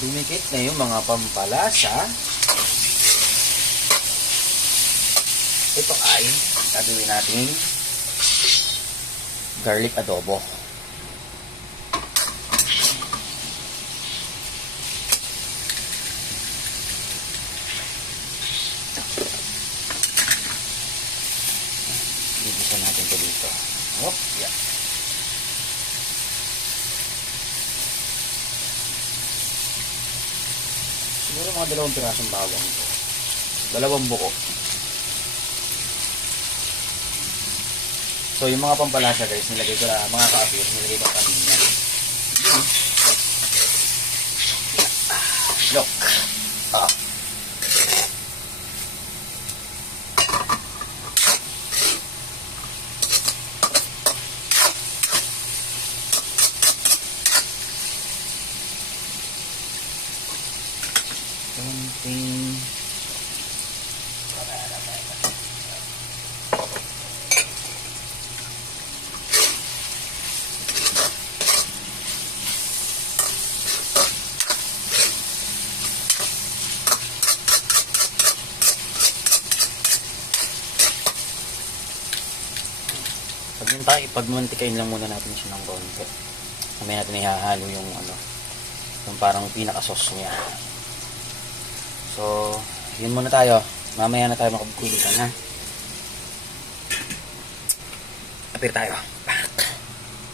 dumikit na yung mga pampalasa, ito ay gagawin natin garlic adobo. Igisa natin ito dito. Oh, yeah. Siguro mga 2 pirasong bawang ito. 2 buko. So, yung mga pampalasa guys, nilagay ko na, mga ka-appear, nilagay ko kanina. Look. Something. Pagmantikain lang muna natin siya ng konti. Kamay natin ihahalo yung yung parang pinaka-sauce niya. So, yun muna tayo. Mamaya na tayo makapagkulitan, ha? Apir tayo.